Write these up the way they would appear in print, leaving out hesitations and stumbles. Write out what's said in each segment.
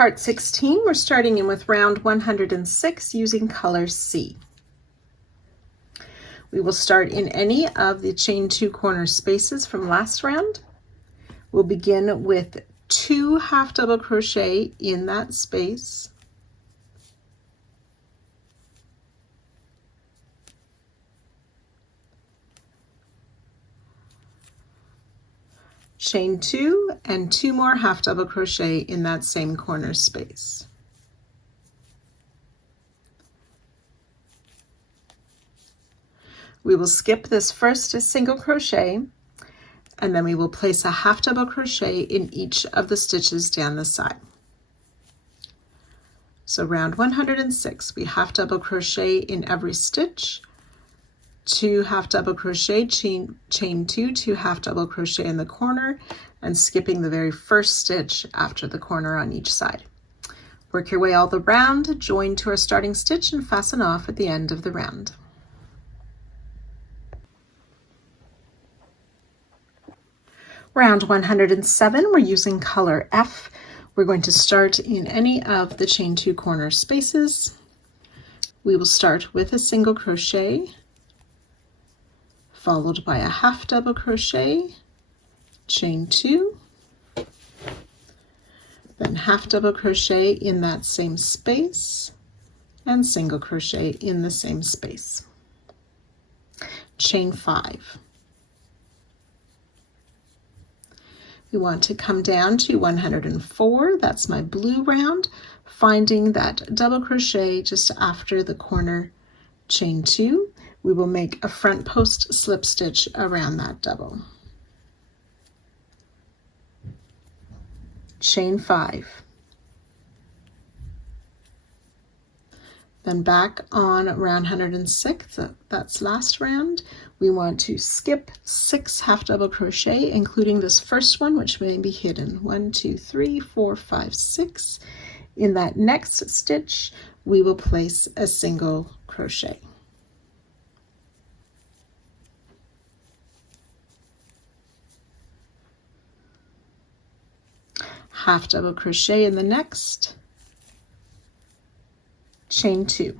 Part 16, we're starting in with round 106 using color C. We will start in any of the chain 2 corner spaces from last round. We'll begin with 2 half double crochet in that space. Chain 2 and 2 more half double crochet in that same corner space. We will skip this first single crochet, and then we will place a half double crochet in each of the stitches down the side. So round 106, we half double crochet in every stitch, 2 half double crochet, chain 2, 2 half double crochet in the corner, and skipping the very first stitch after the corner on each side. Work your way all the round, join to our starting stitch, and fasten off at the end of the round. Round 107, we're using color F. We're going to start in any of the chain 2 corner spaces. We will start with a single crochet, followed by a half double crochet, chain 2, then half double crochet in that same space, and single crochet in the same space. Chain 5. We want to come down to 104, that's my blue round, finding that double crochet just after the corner, chain 2. We will make a front post slip stitch around that double. Chain 5. Then back on round 106, that's last round, we want to skip 6 half double crochet, including this first one, which may be hidden. 1, 2, 3, 4, 5, 6. In that next stitch, we will place a single crochet. Half double crochet in the next, chain 2,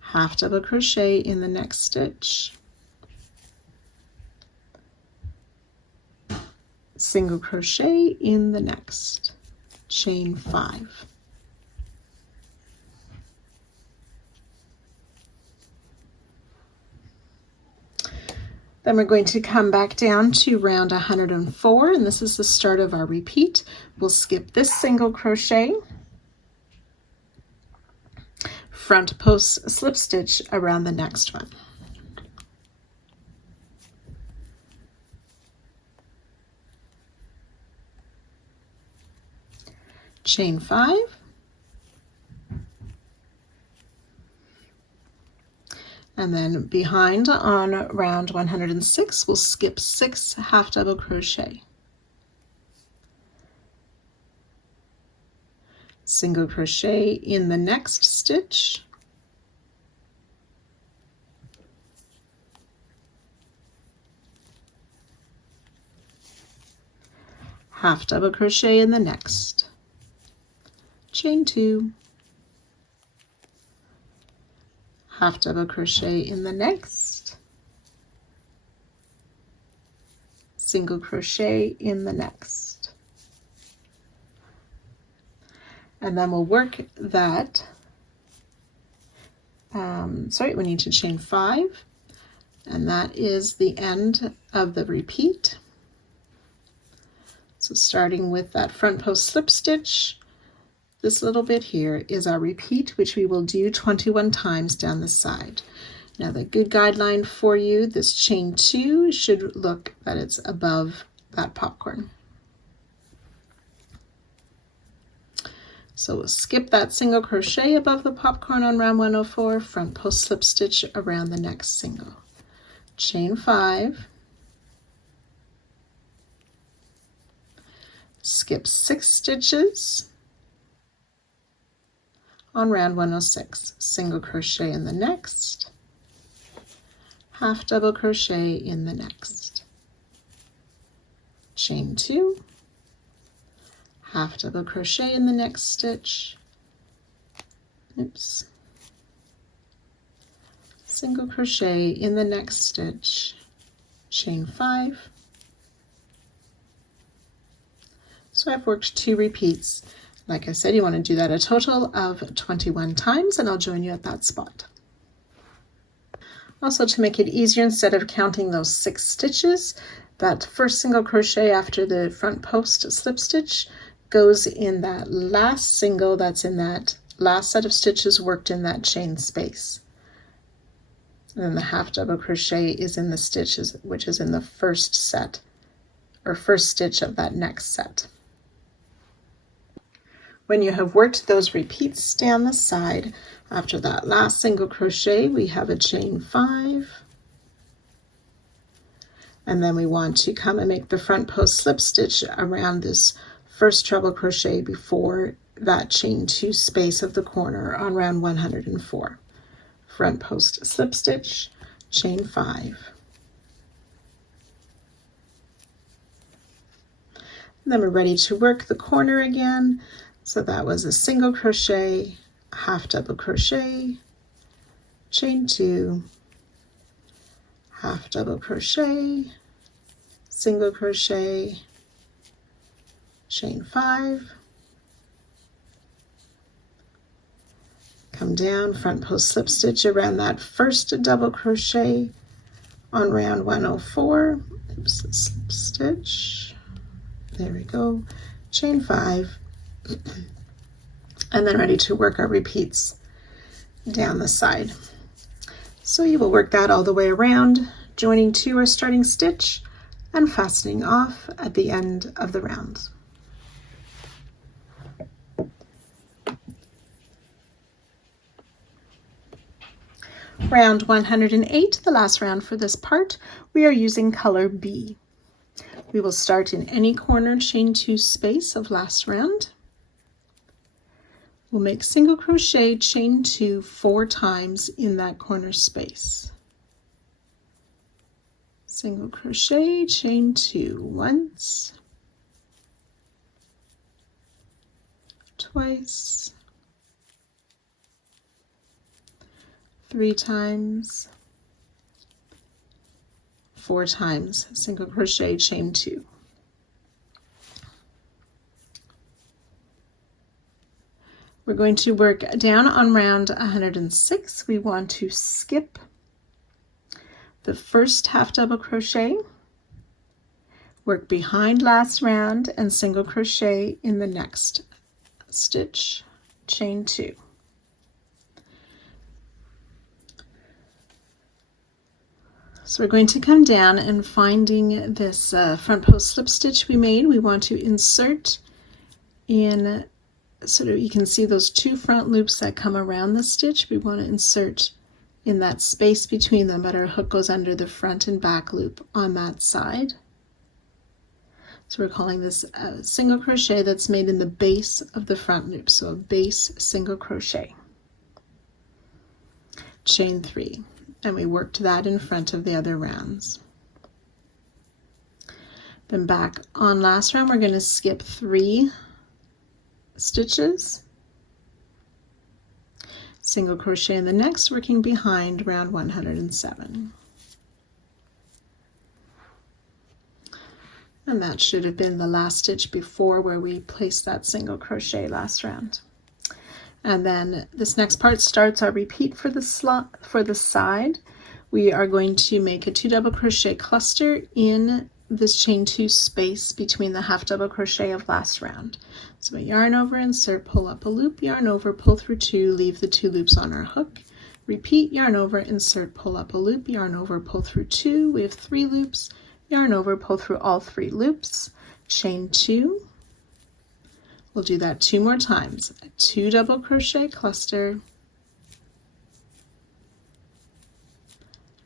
half double crochet in the next stitch, single crochet in the next, chain 5. Then we're going to come back down to round 104, and this is the start of our repeat. We'll skip this single crochet, front post slip stitch around the next one. Chain 5. And then behind on round 106, we'll skip 6 half double crochet. Single crochet in the next stitch, half double crochet in the next, chain 2, half double crochet in the next, single crochet in the next. And then we'll work that, we need to chain 5, and that is the end of the repeat. So starting with that front post slip stitch, this little bit here is our repeat, which we will do 21 times down the side. Now the good guideline for you, this chain 2 should look that it's above that popcorn. So we'll skip that single crochet above the popcorn on round 104, front post slip stitch around the next single. Chain 5, skip 6 stitches on round 106, single crochet in the next, half double crochet in the next, chain 2, half double crochet in the next stitch, oops, single crochet in the next stitch, chain 5. So I've worked 2 repeats. Like I said, you want to do that a total of 21 times, and I'll join you at that spot. Also, to make it easier, instead of counting those 6 stitches, that first single crochet after the front post slip stitch goes in that last single that's in that last set of stitches worked in that chain space. And then the half double crochet is in the stitches, which is in the first set or first stitch of that next set. When you have worked those repeats down the side, after that last single crochet, we have a chain 5. And then we want to come and make the front post slip stitch around this first treble crochet before that chain 2 space of the corner on round 104. Front post slip stitch, chain 5. And then we're ready to work the corner again. So that was a single crochet, half double crochet, chain 2, half double crochet, single crochet, chain 5, come down, front post slip stitch around that first double crochet on round 104, oops, slip stitch, there we go, chain 5, and then ready to work our repeats down the side. So you will work that all the way around, joining to our starting stitch and fastening off at the end of the round. Round 108, the last round for this part, we are using color B. We will start in any corner chain 2 space of last round. We'll make single crochet, chain 2 4 times in that corner space. Single crochet, chain 2 once, twice, 3 times, 4 times, single crochet, chain 2. We're going to work down on round 106. We want to skip the first half double crochet, work behind last round, and single crochet in the next stitch, chain 2. So we're going to come down, and finding this front post slip stitch we made, we want to insert in, sort of, you can see those 2 front loops that come around the stitch. We want to insert in that space between them, but our hook goes under the front and back loop on that side. So we're calling this a single crochet that's made in the base of the front loop, so a base single crochet, chain 3, and we worked that in front of the other rounds. Then back on last round, we're going to skip 3 stitches, single crochet in the next, working behind round 107. And that should have been the last stitch before where we placed that single crochet last round. And then this next part starts our repeat for the side. We are going to make a 2 double crochet cluster in this chain 2 space between the half double crochet of last round. So a yarn over, insert, pull up a loop, yarn over, pull through 2, leave the 2 loops on our hook, repeat, yarn over, insert, pull up a loop, yarn over, pull through 2, we have 3 loops, yarn over, pull through all 3 loops, chain 2. We'll do that 2 more times, a 2 double crochet cluster,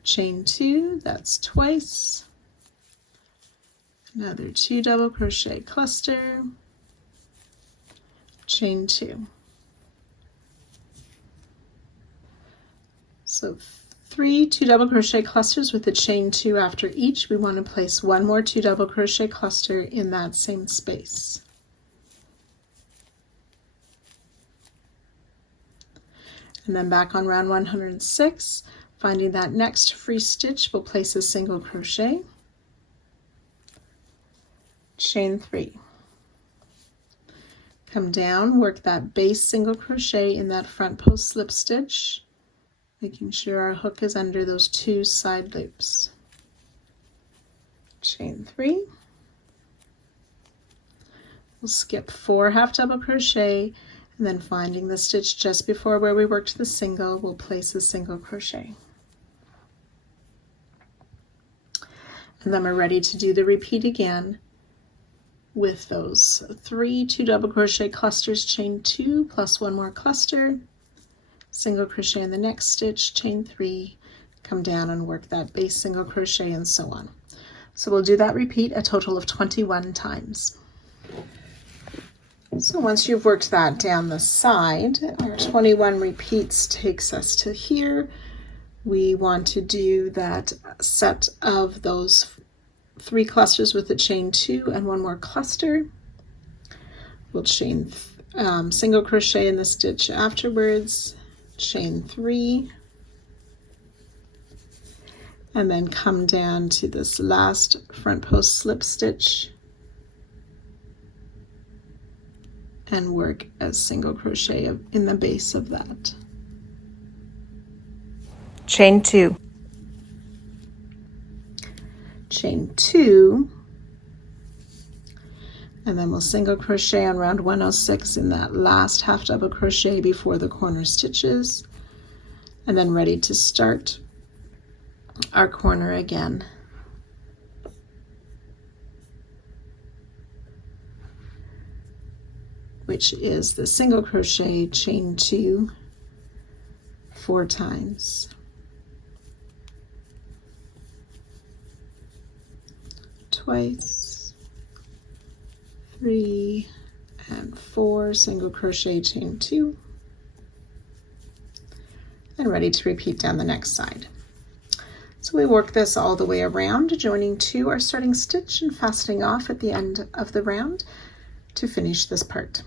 chain 2, that's twice, another 2 double crochet cluster, chain 2. So 3 2 double crochet clusters with a chain 2 after each. We want to place 1 more 2 double crochet cluster in that same space. And then back on round 106, finding that next free stitch, we'll place a single crochet, chain 3. Come down, work that base single crochet in that front post slip stitch, making sure our hook is under those 2 side loops. Chain 3. We'll skip 4 half double crochet, and then finding the stitch just before where we worked the single, we'll place a single crochet. And then we're ready to do the repeat again with those 3 2 double crochet clusters, chain 2 plus 1 more cluster, single crochet in the next stitch, chain 3, come down and work that base single crochet, and so on. So we'll do that repeat a total of 21 times. So once you've worked that down the side, our 21 repeats takes us to here. We want to do that set of those 3 clusters with the chain 2 and 1 more cluster. We'll chain single crochet in the stitch afterwards, chain 3, and then come down to this last front post slip stitch and work a single crochet in the base of that. Chain 2. Chain 2, and then we'll single crochet on round 106 in that last half double crochet before the corner stitches, and then ready to start our corner again. Which is the single crochet, chain 2 4 times. Twice, 3 and 4, single crochet, chain 2, and ready to repeat down the next side. So we work this all the way around, joining 2 our starting stitch and fastening off at the end of the round to finish this part.